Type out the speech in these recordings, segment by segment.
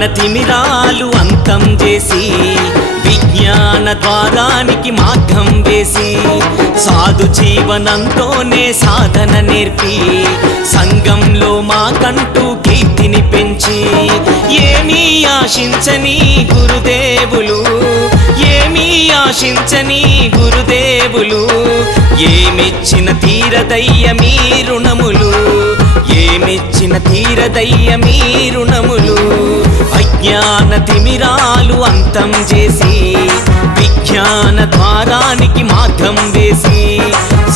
అజ్ఞాన తిమిరాలు అంతం చేసి విజ్ఞాన ద్వారానికి మార్గం వేసి సాధు జీవనంతోనే సాధన నేర్పి సంఘంలో మాకంటూ కీర్తిని పెంచి ఏమీ ఆశించని గురుదేవులు ఏమీ ఆశించని గురుదేవులు ఏమిచ్చిన తీరదయ్య మీ రుణములు ఏమిచ్చిన తీరదయ్య మీ రుణములు. అంతం చేసి విజ్ఞాన ద్వారానికి మార్గం వేసి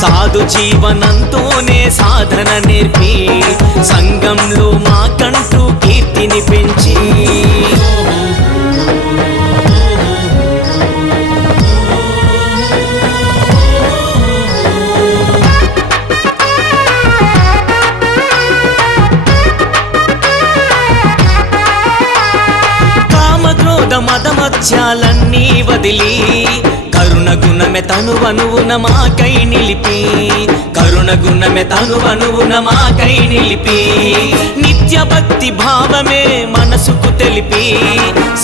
సాధు జీవనంతోనే సాధన నేర్పి సంఘంలో మాక రాజ్యాలన్నీ వదిలి కరుణ గుణమె తనువనువున మాకై నిలిపి కరుణ గుణమె తనువనువున మాకై నిలిపి నిత్య భక్తి భావమే మనసుకు తెలిపి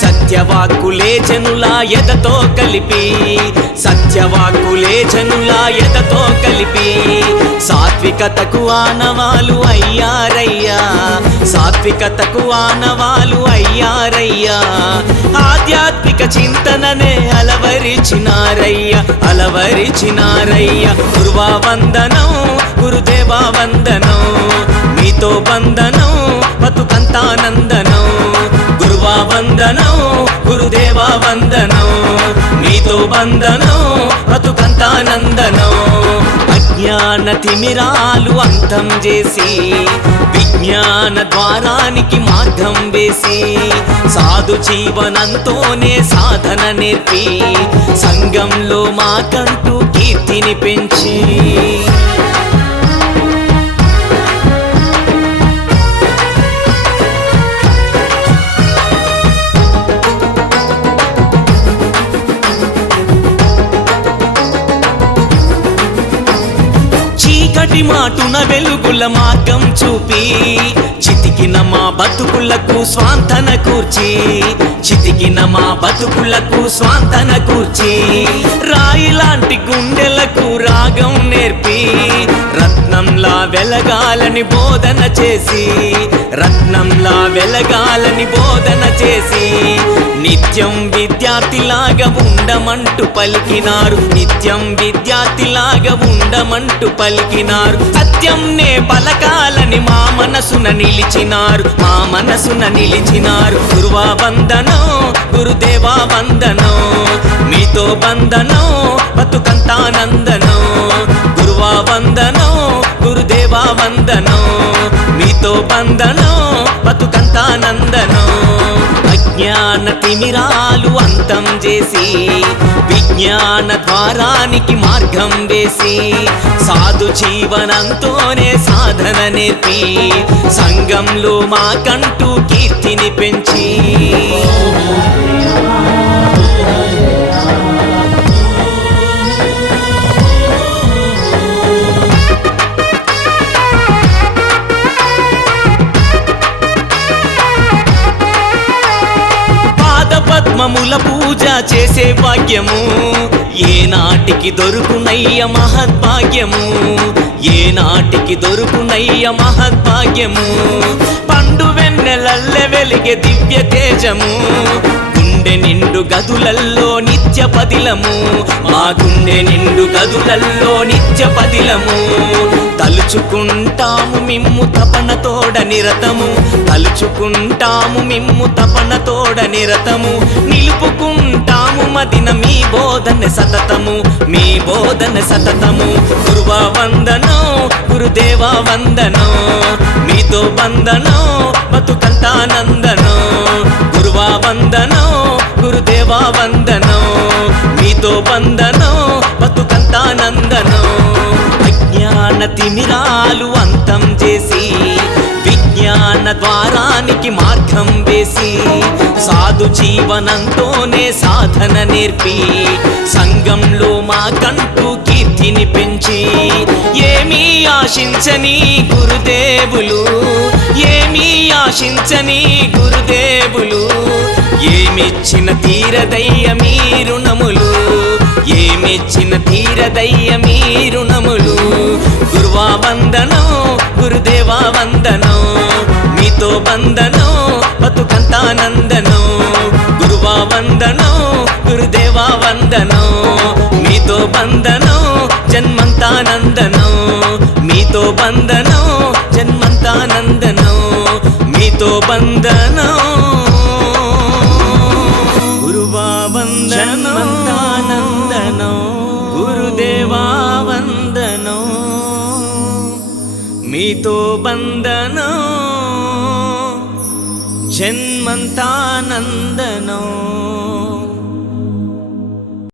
సత్యవాక్కులే జనులా ఎదతో కలిపి సత్యవాక్కులే జనులా ఎదతో కలిపి సాత్వికతకు ఆనవాలు అయ్యారయ్యా సాత్వికతకు ఆనవాలు అయ్యారయ్యా. ఆధ్యాత్మిక చింతననే అలవరిచినారయ్య అలవరిచినారయ్య. గురువా వందనం గురుదేవా వందనం మీతో బంధనం బతుకంతానందనం. గురువా వందనం గురుదేవా వందనం మీతో బంధనం బతుకంతానందనం. అజ్ఞాన తిమిరాలు అంతం చేసి విజ్ఞాన ద్వారానికి మార్గం వేసి సాధు జీవనంతోనే సాధన నేర్పి సంఘంలో మాకంటూ కీర్తిని పెంచి. చీకటి మాటున వెలుగుల మార్గం చూపి చితికిన మా బతుకులకు స్వాంతన కూర్చి చితికిన మా బతుకులకు స్వాంతన కూర్చి. రత్నంలా వెలగాలని బోధన చేసి రత్నంలా వెలగాలని బోధన చేసి నిత్యం విద్యార్థిలాగా ఉండమంటూ పలికినారు. నిత్యం విద్యార్థిలాగా ఉండమంటూ పలికినారు. సత్యం నే పలకాలని మా మనసున నిలిచినారు. మా మనసున నిలిచినారు. గురువా వందనం గురుదేవా వందనం మీతో బంధనం బతుకంతానందనం గురువా వందనం గురుదేవా వందనం మీతో బతుకంతా నందను. అజ్ఞాన తిమిరాలు అంతం చేసి విజ్ఞాన ద్వారానికి మార్గం వేసి సాధు జీవనంతోనే సాధన నేర్పి సంఘంలో మాకంటూ కీర్తిని పెంచి. నామముల పూజ చేసే భాగ్యము. ఏనాటికి దొరుకునయ్య మహద్భాగ్యము. ఏనాటికి దొరుకునయ్య మహద్భాగ్యము. పండు వెన్నెలల్లె వెలిగే దివ్య తేజము. గుండె నిండు గదులల్లో నిత్య పదిలము. మా గుండె నిండు గదులల్లో నిత్య పదిలము. తలుచుకుంటాము మిమ్ము తపన తోడ నిరతము. తలుచుకుంటాము మిమ్ము తపన తోడ నిరతము. నిలుపుకుంటాము మదిన మీ బోధన సతతము. మీ బోధన సతతము. గురువా వందనం గురుదేవా వందనం. మీతో బంధనం బతుకంతానందనం ద్వారానికి మార్గం వేసి సాధు జీవనంతోనే సాధన నేర్పి సంఘంలో మాకంటూ కీర్తి తిని పెంచి ఏమీ ఆశించని గురుదేవులు ఏమీ ఆశించని గురుదేవులు ఏమిచ్చిన తీరదయ్య మీ రుణములు ఏమిచ్చిన తీరదయ్య మీ రుణములు గురువా వందనం గురుదేవా వందనం బంధనో బంధనం బతుకంతానందనం గురువా వందనో గురుదేవా వందనం. మీతో బంధనం జన్మంతానందనం మీతో బంధనం జన్మంతానందనం మీతో బంధనో గురువా వందనందనం గురుదేవా వందనం. మీతో బంధనం ஜென்மந்தானந்தனோ?